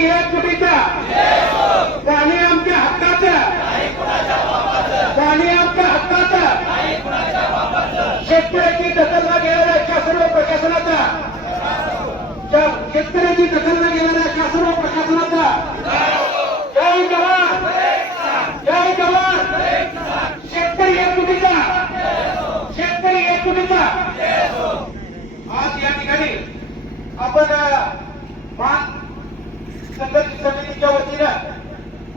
शेतकरी एकजुटीचा, पाणी आमच्या हक्काचं, पाणी आमच्या हक्काचं, शेतकऱ्याची दखल न घेणाऱ्या शासन व प्रशासनाचा, शेतकऱ्याची दखल न घेणाऱ्या शासन व प्रशासनाचा जय जवान, जय जवान. शेतकरी एकजुटीचा, शेतकरी एकजुटीचा. आज या ठिकाणी आपण मान संघर्ष समितीच्या वतीनं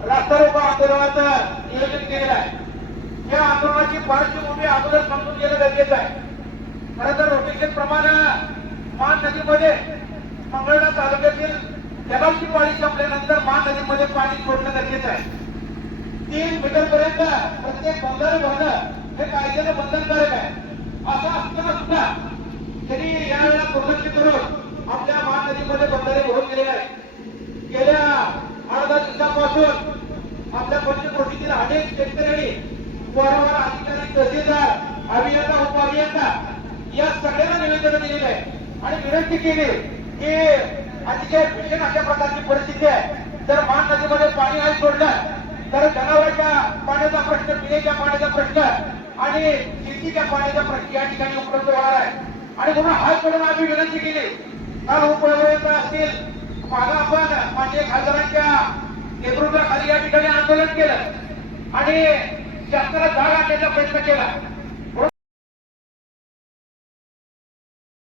रास्ता रोको आंदोलनाचं नियोजन केलेलं आहे. या आंदोलनाची पार्श्वभूमी अगोदर समजून घेणं गरजेचं आहे. खरं तर रोटेशन प्रमाणे मान नदीमध्ये मंगळवेढा तालुक्यातील जगाची पाणी संपल्यानंतर मान नदीमध्ये पाणी सोडणं गरजेचं आहे. 3 मीटर पर्यंत प्रत्येक बंधारे भरणं हे कायद्यानं बंधनकारक आहे. असं असताना सुद्धा त्यांनी यावेळेला दुर्लक्ष करून आपल्या मान नदीमध्ये बंधारे भरून गेलेले आहे. गेल्या 8-10 दिवसांपासून आपल्या पंचक्रोशीतील अनेक शेतकऱ्यांनी वारंवार अधिकारी, तहसीलदार, अभियंता, उपअभियंता या सगळ्यांना निवेदन दिलेले आहे आणि विनंती केली की अतिशय भीषण अशा प्रकारची परिस्थिती आहे. जर मान नदीमध्ये पाणी नाही सोडलं तर जनावरांच्या पाण्याचा प्रश्न, पिण्याच्या पाण्याचा प्रश्न आणि शेतीच्या पाण्याचा प्रश्न या ठिकाणी उपलब्ध होणार आहे. आणि म्हणून हात करून आम्ही विनंती केली. काल उपअभियंता असतील, मागं आपण माननीय खासदारांच्या नेतृत्वाखाली या ठिकाणी आंदोलन केलं आणि शासनाला जाग आणण्याचा प्रयत्न केला.